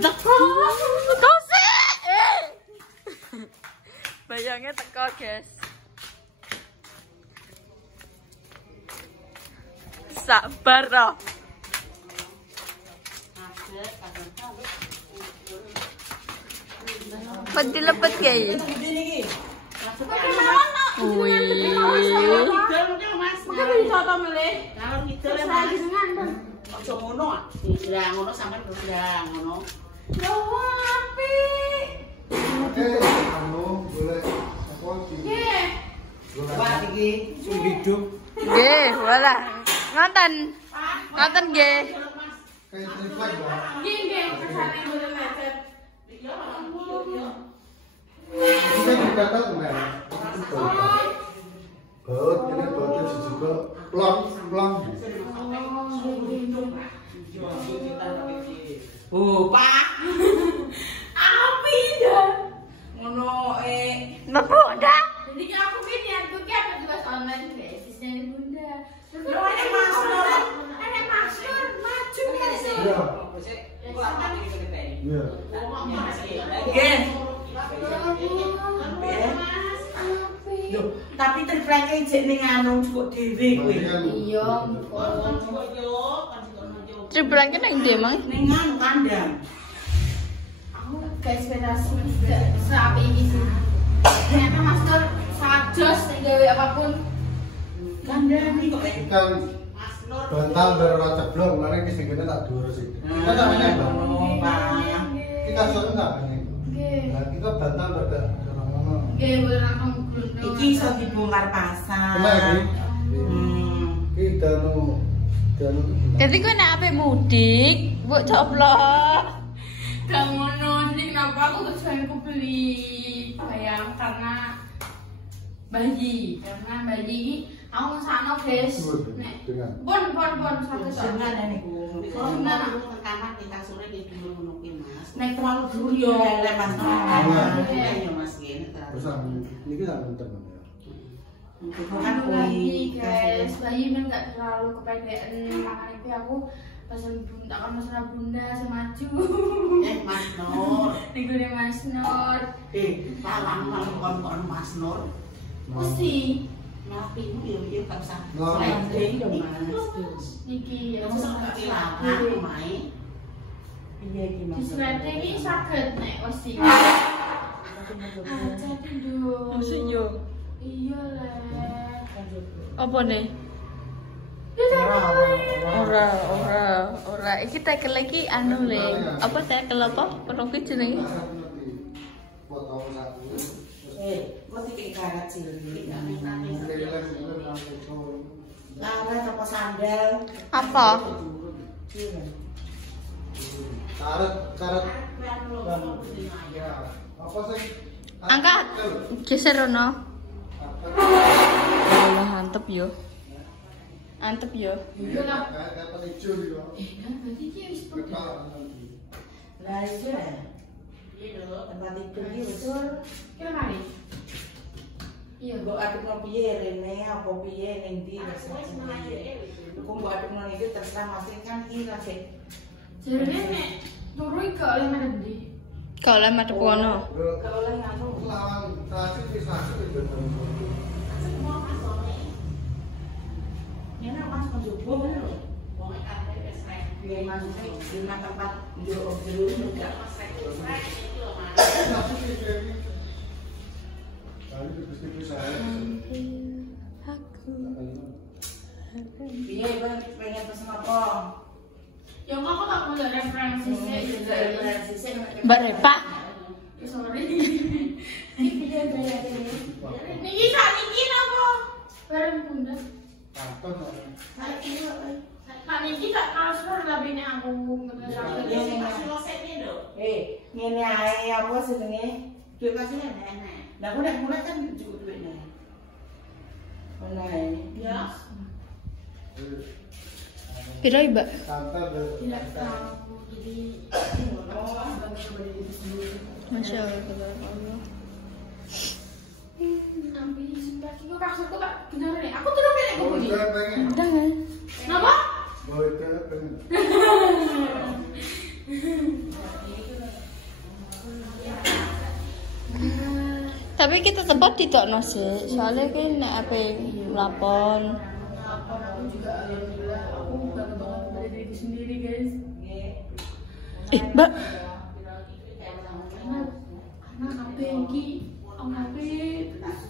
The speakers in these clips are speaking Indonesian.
teko. Bayangnya teko, guys. Sabar loh. Kok dilepet kayak wih. Ojo ngono, digrang ngono sampean digrang ngono. Yo api. Oke, anu boleh apa sih? Nggih. Wah iki hidup. Nggih, wala. Ngoten. Ngoten nggih. Kayak triplek lah. Nggih, nggih, kesane boleh macet. Iya, Bisa dikata enggak? Baut, ini bautnya juga plong. Oh, Pak. Api dah. Ngono Napa dah? Jadi kan aku niat tuh apa tugas online basisnya di Bunda. Lo ada masker. Ada masker maju kan sih. Iya. Iya. Nggih. Loh, tapi terflake jek ning anu cukup dhewe kowe. Iya. Tribulan kan yang dia emang? Ning anu kandang. Aku guys sepedasi juga serapi ini sih. Ternyata masker sangat jos gawe apapun. Kandang iki kok Kan bantal darurat ceblok, mari ki sing kene tak dhuwur sih. Kita namanya Bang. Bang. Kita sono enggak ini. Oke. Nah, kita bantal pada ngono. Oke, boleh langsung grundel. Iki iso dibongkar pasang. Kena iki. Ki danu. Jadi gue nak apa mudik, buat coplok. Gak ngono, jadi kenapa aku tujuan aku beli bayang karena bayi ini aku ngesano guys. Nek, bon satu Jangan satu. niku. Oh, bener. Kamar kita sore di dulu nukin Mas. Nek terlalu dulu Yo, ya. lek Mas. Iya. Iya Mas ngene terus. Terus niki tak nonton ya. Bukan Bayi guys, bayi kan nggak terlalu kepedean makan itu aku pesan bunda kan pesan bunda semaju. Mas Nur. Nego deh Mas Nur. Salam kon Mas Nur. Mesti Napimu yo tak usah. Nur. Sliding yo Mas. niki ya Kamu sama kecilangan omahe. Iya iki Mas. di slide ini sakit nek mesti. Jadi dulu. Musuh yo. Iya lah. Apa nih? Ora. Iki tekel lagi anu le. Apa tekel apa? Peroki jenenge. Potong satu. Kok iki karat cilik Lawan apa sandal? Apa? Karet. Ya. Apa sih? Angkat. Geser ono. Allah antep yo. Antep yo. Iya lah. Kayak dapat hijau gitu. Kan berarti dia wis Kepala. Lah iya. Iya lho, tempat tidur iki betul. kira mari. Iya, Mbok adukno piye rene apa piye ning ndi Kok mbok adukno iki terserah Mas kan iki kasih. Jarene nek turu iki gak oleh madhep ndi. Kau lah mata kono. Gak oleh nganu. Lawan tadi bisa itu. Ini Mas mencoba ngono lho. Wong kate wis rek. Piye Mas di tempat njero enggak Mas rek iki lho Mas. Kali tipis-tipis saya. Aku. Piye Bang pengen pesen apa? Yang aku tak punya referensi sih. Mbak Repa. Sorry. Ini video gaya ini. Niki sak niki napa? Bareng bunda. Katon. Sak iki kok. Sak niki tak transfer tapi nek aku Ngene ae apa jenenge? Duit kasih enak. Lah kok nek mulai kan cukup duitnya. Mulai. Ya. Piro Mbak? tidak tahu. Jadi Masya Allah. Ambil sebelah kiri kasurku tak bener nih. Aku tuh pengen gue bunyi. Udah nggak? Kenapa? Boleh pengen. Tapi kita tempat tidak nasi, soalnya kan nek apa melapon. Melapor aku juga alhamdulillah aku bangga banget pada diriku sendiri guys. Mbak. Karena HP ini, om HP terus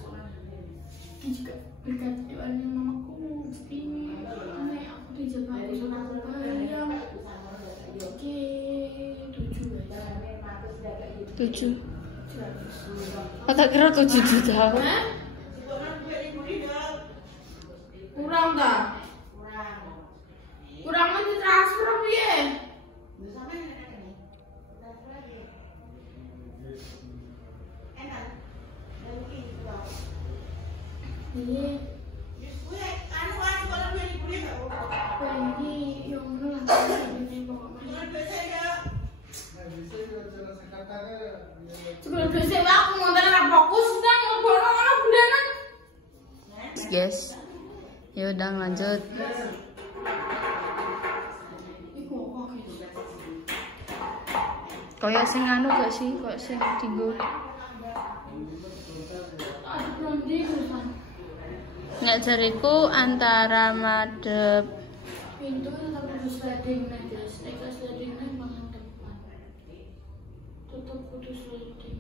ini juga berkat doanya mamaku ini, karena aku dijaga aku sama bayang. Oke, 7. Kata kira 7 juta. Kurang tak? Kurang aja transfer piye? Ini yang mana ini sebelum besok aku mau nggak fokus kan ngobrol sama bulanan. Yes. Ya udah lanjut. Kayak sing anu gak sih? Kayak sing tinggu. Nek jariku antara madep Pintu tetap kudu sliding nih guys. Nek sliding nih malah depan. Tetap kudu sliding.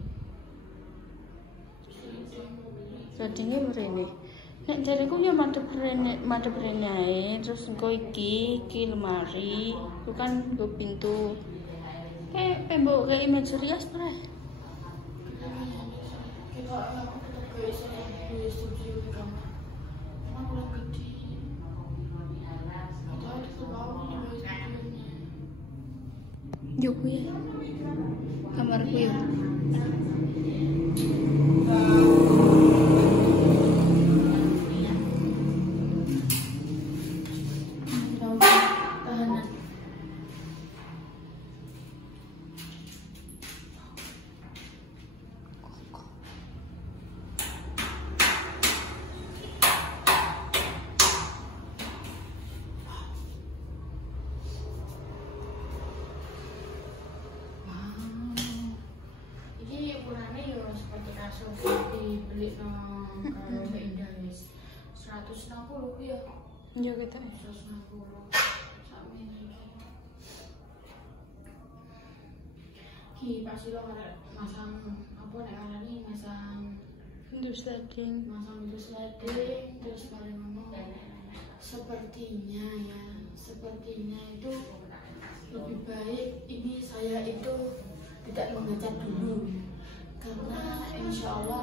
jadinya mrene. Nek jariku ya madhep rene ae, terus engko iki lemari, itu kan nggo pintu. Kayak pembok kayak imagery as pra. Yo kuwi. Kamarku yo. Dibeli nang kalau Indah wis 160 ya. Yo kita 160. Sampe iki. Ki pasti lo arek masang apa nek arane masang pintu sliding. Masang pintu sliding terus paling ngomong sepertinya itu lebih baik ini saya itu tidak mengecat dulu. Karena insya Allah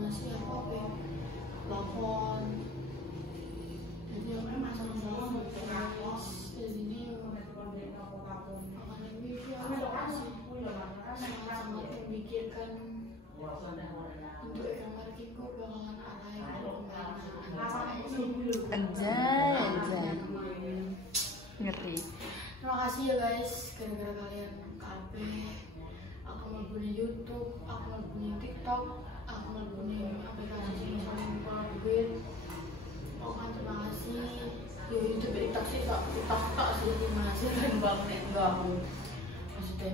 masih apa ya plafon, jadi aku masang plafon guys. Jadi ini akan lebih sangat memikirkan untuk kamar kiko bakalan arah Anjay. Ngeri. Terima kasih ya guys, gara-gara kalian kabeh. Aku mau punya YouTube, aku mau punya TikTok, aku mau punya aplikasi yang saling duit. Pokoknya terima kasih. Yo YouTube TikTok sih tak sih menghasilkan banget enggak aku maksudnya.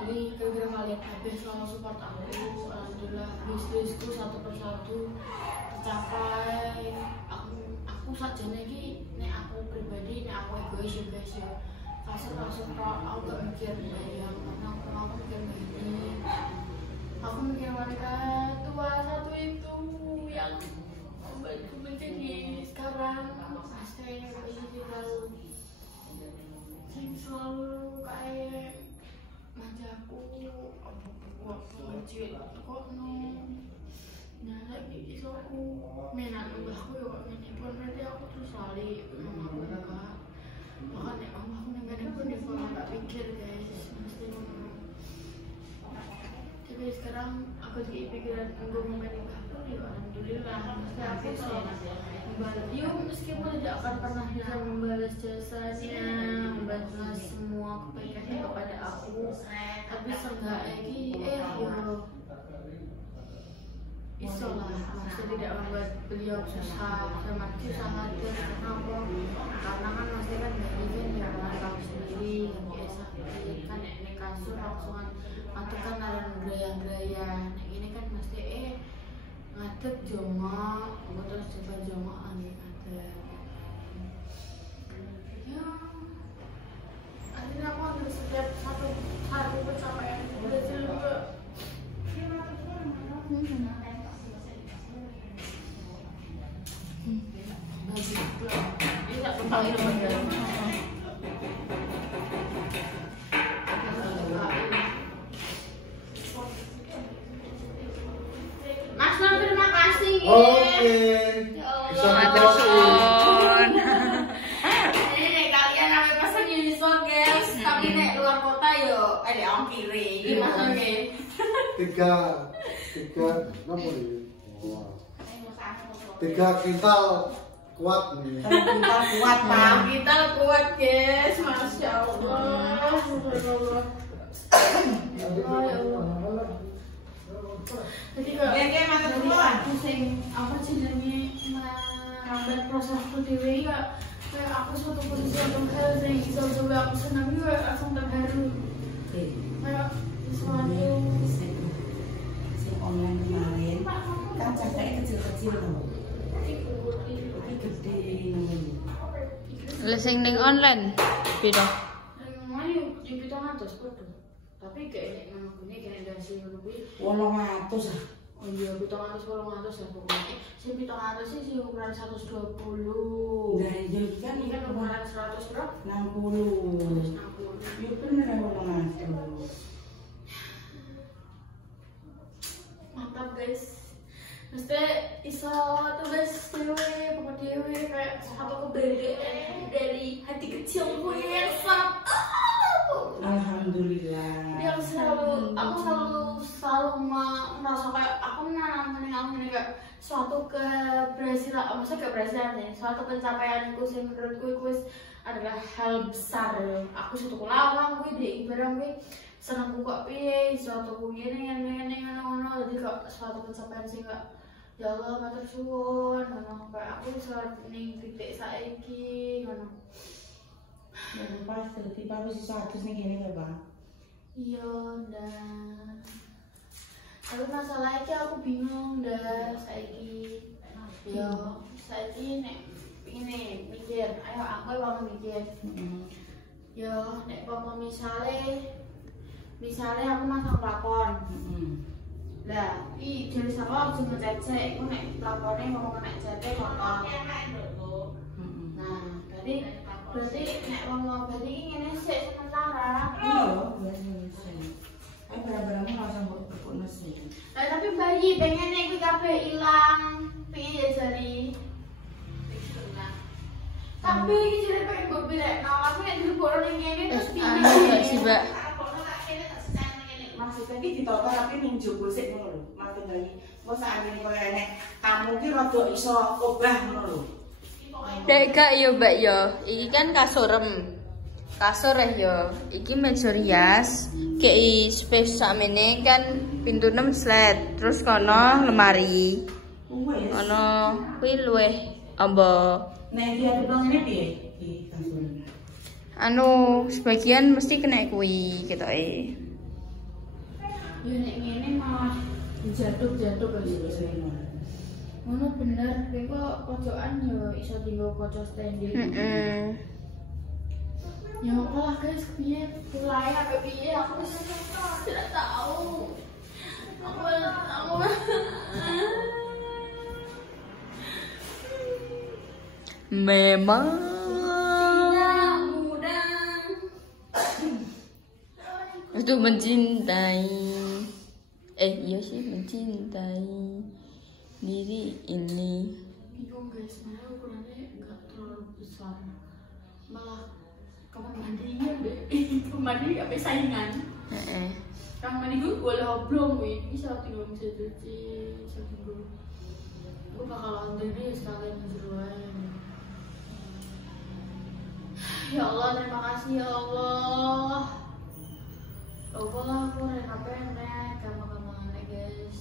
Jadi gara-gara kalian habis selalu support aku, alhamdulillah bisnisku satu persatu tercapai. Aku saja lagi, nek aku pribadi, nek aku egois ya guys ya. Kasar aku gak mikir bayang, karena aku mikir begini. Aku mikir mereka tua satu itu yang membantu menjadi sekarang. Pasti begini selalu kayak manjaku waktu kecil kok nah lagi itu aku mainan ubahku ya kok mainin pun berarti aku terus lali aku enggak. Makanya aku nengahin pun dia kalau nggak pikir guys mesti tapi sekarang aku jadi pikiran gue mau menikah pun ya alhamdulillah mesti aku sih membalas yuk meskipun tidak akan pernah bisa membalas jasanya membalas semua kebaikannya kepada aku tapi seenggaknya yo Isolah, maksudnya tidak membuat beliau susah, susah hati. Kenapa? Karena kan maksudnya kan event ya tahu sendiri, kan ini kasur langsungan atau kan ada gaya-gaya. Nah ini kan mesti ngadep jongok, terus coba jongok angin ada. Ya, akhirnya aku ambil setiap satu pencapaian udah juga. Mas Nur, terima kasih. Oke. Bisa Matur suwun. Ini kalian sampai pesan Uniso guys, tapi nek luar kota yo ada ongkire. Iki Mas Nur nggih. tiga apa nih? Wah. 3 kintal kuat nih. Kita kuat Pak. Kita kuat guys, masya Allah. Jadi Kayak mata keluar. aku sing apa jenenge merambat prosesku dhewe ya kayak aku suatu posisi yang hal sing iso coba aku seneng ya langsung terharu. Kayak sesuatu Si online kemarin kan cakeknya kecil-kecil loh. Ini gede. Lah sing ning online piro? Ayo, di bidang atas podo. Tapi kayak ngono kuwi kayak dasi ngono kuwi. 800 ah. Oh iya, bidang atas 800 ya pokoknya. Sing bidang atas sih ukuran 120. Nah, iya kan Ini kan ukuran 100 berapa? 60. 160. Iya bener 800. Mantap guys. Mesti iso tuh guys dewe, pokok dewe kayak satu keberadaan dari hati kecilku yang sangat Alhamdulillah. dia aku selalu merasa kayak aku menang kayak suatu keberhasilan, maksudnya keberhasilan nih, suatu pencapaianku sih menurutku itu adalah hal besar. Aku suatu kulawang gue di barang gue senang buka piye, suatu ngene ngono, jadi kok suatu pencapaian sih enggak. Ya Allah, matur suwun, ngono kayak aku iso ning titik saiki ngono. Ya pas tiba wis 100 ning kene ya, Bang. Iya, ndak. Tapi masalah iki aku bingung ndak saiki. Yo, saiki nek ini mikir, ayo aku wong mikir. Yo, nek pomo misale aku masang lakon. Lah, iki dari sapa aku ngecek, aku nek lakone ngomong nek cete motor. Nah, berarti nek ngomong berarti iki ngene sik sementara. Iya, biasa. Ayo barang-barangmu langsung buat nasi. Nah, tapi bayi pengen nek kuwi kabeh ilang, pengen ya jari. Tapi iki jare pengen mbok birekno, aku nek dilebokno ning kene terus piye? Sih, Mbak. Maksudnya iki ditoto tapi ning jebul sik ngono lho. Maksud bayi. Kok sakjane koyo enek tamu ki rada iso obah ngono lho. Dek gak yo Mbak yo. Iki kan kasurem. Kasur yo. Iki meja rias. Kei space sakmene kan pintu 6 slide. Terus kono lemari. Wes. Kono kuwi luweh amba. Nek dia pedang ini piye? Iki kasur. Anu sebagian mesti kena kuwi ketoke. Yo nek ngene malah jatuh-jatuh kok iso. Ngono bener, kowe kok pojokan yo iso tinggal pojok standing. Ya apa lah guys, piye mulai apa piye aku tidak tahu. Aku Memang tidak mudah. itu mencintai. Iya sih mencintai diri ini. Bingung guys, malah ukurannya nggak terlalu besar. Malah kamar mandinya kamar mandi apa saingan. Kamar mandi gue boleh oblong gue bisa tinggal bisa cuci, bisa tinggal. Gue bakal lantai nih sekalian jeruan. Ya Allah, terima kasih ya Allah. Ya Allah, aku udah HP nek gampang-gampang guys.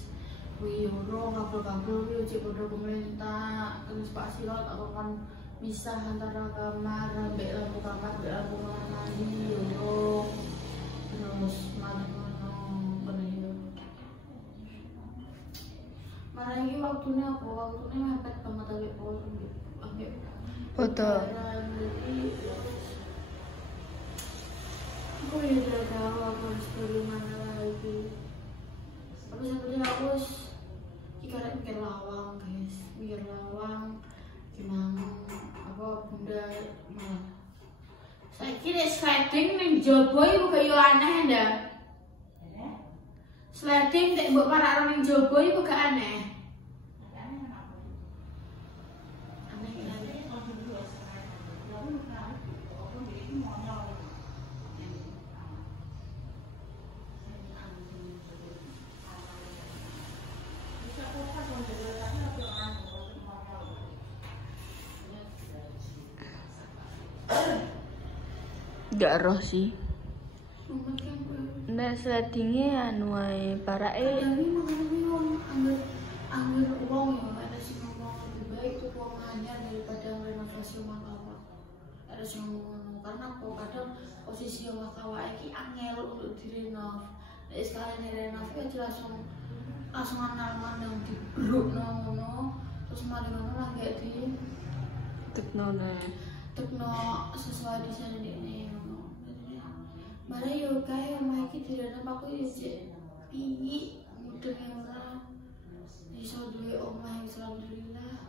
Wih, kabel-kabel wih cek bodoh pemerintah. Terus Pak Silot aku kan bisa antara kamar ambek lampu kamar ambek lampu kamar mandi yo. Terus mana bener. Marah iki waktunya apa? Waktunya mepet banget ambek foto. Aku ya tidak tahu aku harus bagaimana lagi. Tapi sebenarnya aku ibarat mikir lawang guys, mikir lawang gimana apa bunda malah. Saya kira sliding neng jobo ibu kayu aneh dah. Sliding tak buat para orang neng jobo ibu gak aneh. Gak roh sih. Nah, slidingnya anu ae parake. Tapi makanya anggur uang ya, ada sih ngomong lebih baik tuh uang hanya daripada renovasi rumah kawah. Ada sih ngomong karena aku kadang posisi rumah kawah ini angel untuk direnov. Dari sekalian direnov itu langsung anal yang dibruk nono, terus malah lagi di Tekno sesuai desain ini. Mana yo kayak omah iki direnov aku yo cek piye mudeng ora iso duwe omah yang alhamdulillah.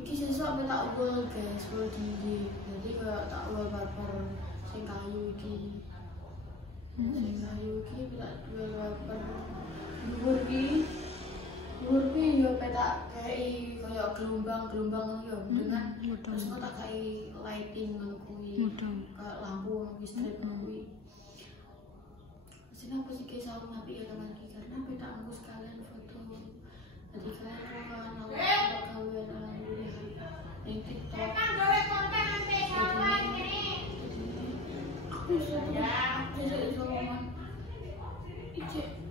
Iki sesuk apa tak ubul guys, ubul diri. Jadi kayak tak ubul barbar sing kayu iki. Sing kayu iki tak duwe barbar. Dhuwur ki yo petak kayak gelombang yo dengan terus tak kayak lighting ngono kuwi. Kayak lampu listrik kuwi. Sini aku sih kisah nabi ya teman karena beda aku sekalian foto. Jadi kalian kan aku kawin alhamdulillah di TikTok. Kan gawe konten nanti kawan ini. Aku sudah jadi ngomong. Ije.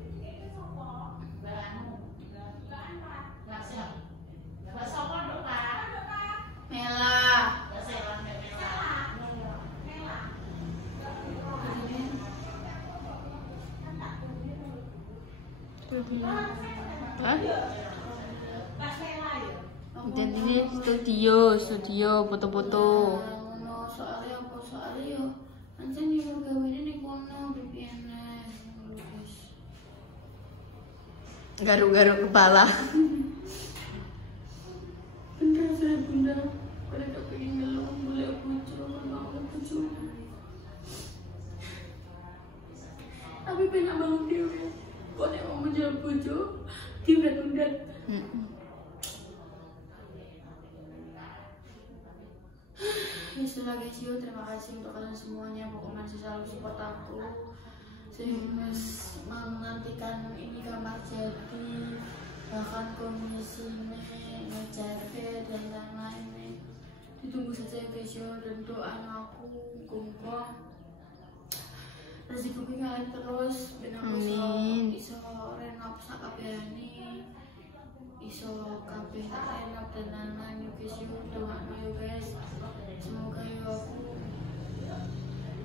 Dan ini studio foto-foto. Soalnya yo ancen yo gawene ning kono bibine. Garuk-garuk kepala. Bener saya bunda, pada tak pengen ngelong boleh pucu. Tapi pengen bangun dia. Kok nek mau menjual pucu, tunda. Ya sudah guys, terima kasih untuk kalian semuanya pokoknya masih selalu support aku sehingga menantikan ini kamar jadi bahkan komisinya ngejarke dan lain-lain ditunggu saja guys dan doa aku kumpul rezeki kalian terus benar iso renov sak kabehane iso kabeh tak renov dan lain-lain guys doaku yo guys. Semoga aku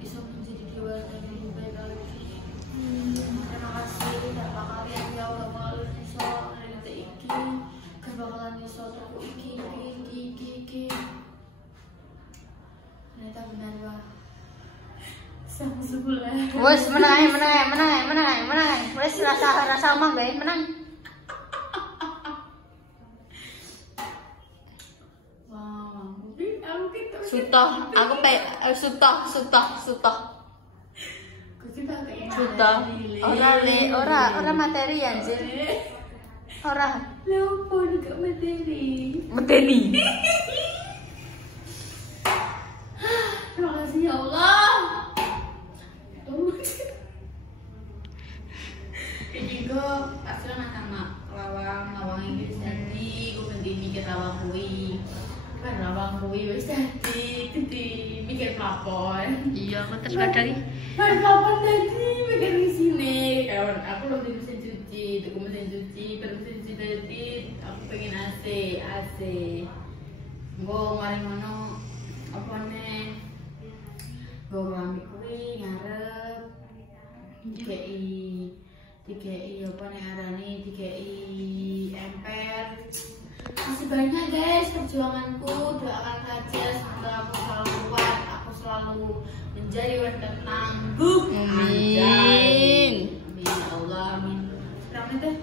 bisa menjadi dewasa yang lebih baik lagi. Terima kasih karena kalian ya Allah bakalan bisa dari iki, bakalan bisa tuku iki. Ternyata benar bah. Sama sebulan. Wes menang. Wes rasa omong bae menang. Sutoh, aku sutoh. Ora materi anjir. Ora. Leopold gak materi. Terima kasih ya Allah. Juga asal sama lawang ini jadi gue pengen mikir lawang kuwi. Kan lawang kuwi wis dadi mikir plafon. Iya, aku terus kadang plafon tadi mikir di sini. Kawan aku lebih bisa cuci. tuku mesin cuci, bermesin cuci tadi aku pengen AC. Nggo mari ngono apa nih? Nggo keramik kuwi ngarep DKI apa nih arane DKI emper. Masih banyak guys perjuanganku, doakan saja semoga aku selalu kuat, aku selalu menjadi wanita tangguh. Amin. Amin ya Allah, amin. Berapa menit deh?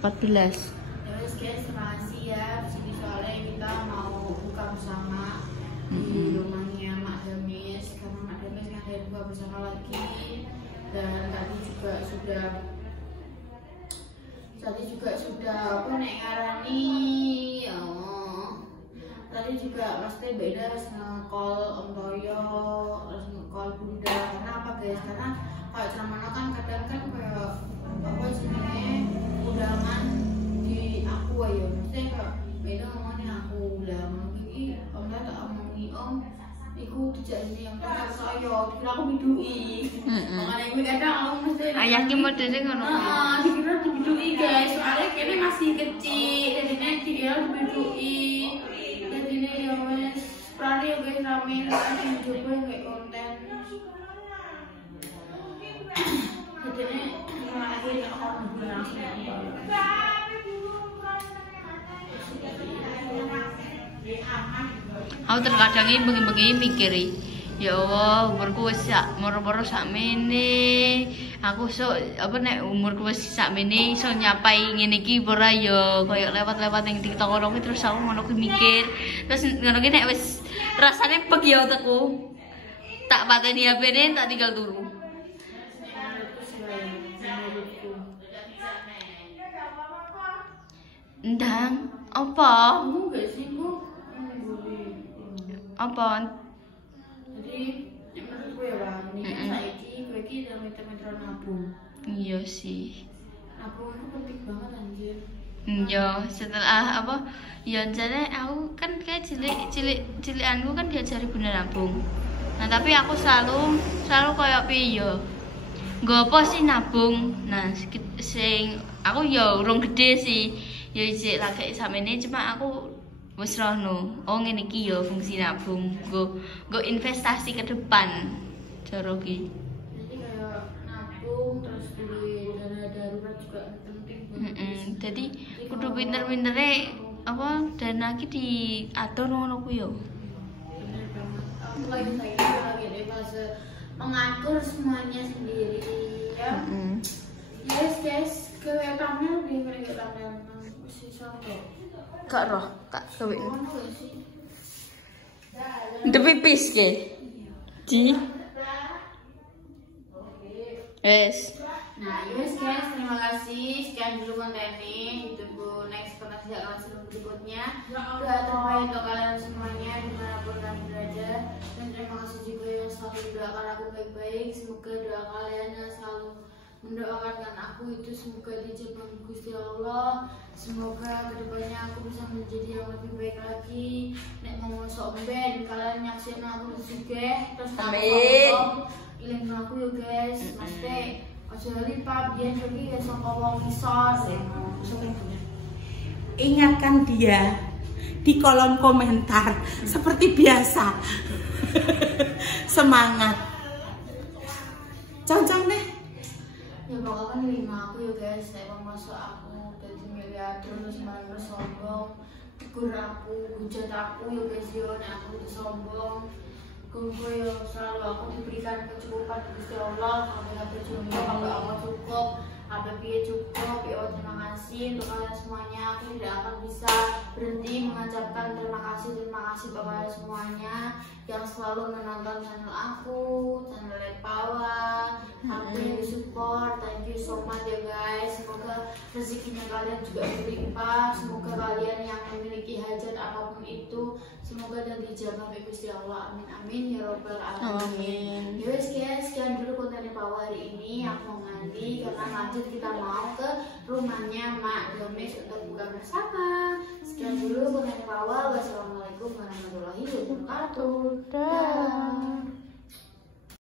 14. Ya guys, terima kasih ya. Sini soalnya kita mau buka bersama di rumahnya Mak Damis, karena Mak Damis ada buka bersama lagi. Dan tadi juga sudah apa nek ngarani ya. Tadi juga pasti beda harus nge-call Om Toyo, harus nge-call Bunda. Karena apa guys? Karena kalau ceramah kan kadang kan kayak apa sebenarnya undangan di aku ayo. Maksudnya kayak beda ngomongin aku lah. Mungkin Om Toyo tak omongi Om. Iku tidak ini yang tak saya, kira aku bidui. Makanya aku kadang aku mesti Ayahnya modelnya ngono. dikira dibidui guys, soalnya kayaknya masih kecil, jadinya dikira dibidui. Jadinya ya wes, berani ya guys rame, ada yang coba kayak konten. Jadinya malah akhirnya orang bilang Aku terkadang ini begini mikir, ya Allah, umurku wis moro-moro sakmene. Aku apa nek umurku wis sakmene iso nyapai ngene iki ora ya koyo lewat-lewat ning TikTok ngono terus aku ngono ki mikir. Terus ngono ki nek wis rasane pegi otakku. Tak pateni HP-ne tak tinggal turu. Ndang, apa? Enggak sih, Bu. Apa? Jadi menurut gue ya ini kan saiki gue iki dalam metro nabung. Iya sih. Nabung itu penting banget anjir. Iya, setelah apa? Ya jane aku kan kayak cilikanku kan diajari bener nabung. Nah, tapi aku selalu kayak piye ya. Nggo apa sih nabung? Nah, sing aku ya urung gede sih. Ya isih lagi samene cuma aku wis rono, oh ngene iki ya fungsi nabung, nggo investasi ke depan. Cara ki. Jadi kayak nabung terus beli dana darurat juga penting banget. Jadi kudu pinter-pintere apa dana ki diatur ngono ku ya. Bener banget. Aku lagi di fase mengatur semuanya sendiri ya. Yes guys, ke thumbnail lebih ke thumbnail masih sama. Kak roh, kak gawe. Ndep pipis ke. Ji. Yes. Nah, yes guys, terima kasih. Sekian dulu konten ini. Ditunggu next konten berikutnya. Doa terbaik untuk kalian semuanya dimanapun kalian berada. Dan terima kasih juga yang selalu mendoakan aku baik-baik. Semoga doa kalian yang selalu mendoakan aku itu semoga dijabah Gusti Allah. Semoga kedepannya aku bisa menjadi yang lebih baik lagi. Nek mau sok ben kalian nyaksiin aku juga. Terus aku ilang aku yo guys. Mesti aja lupa biar lagi ya sok wong isor. Ingatkan dia di kolom komentar seperti biasa. Semangat. Cocok deh. Ya pokoknya nerima aku ya guys. Saya mau masuk aku jadi miliarder terus malah bersombong. Tegur aku, hujat aku ya guys yo. Nek aku sombong. Kumpul ya selalu aku diberikan kecukupan Gusti Allah. Sampai habis jumlah kalau aku cukup. Apabila cukup, ya terima kasih untuk kalian semuanya. Aku tidak akan bisa berhenti mengucapkan terima kasih kepada kalian semuanya yang selalu menonton channel aku, channel Pawa, sampai support. Thank you so much ya guys. Semoga rezekinya kalian juga berlimpah. Semoga kalian yang memiliki hajat apapun itu semoga dan dijabah oleh Gusti Allah. Amin amin ya robbal alamin. Guys, sekian dulu konten Pawa hari ini. Aku mau mandi karena lanjut kita mau ke rumahnya Mak Damis untuk buka bersama. Sekian dulu konten Pawa. Wassalamualaikum warahmatullahi wabarakatuh. Dah.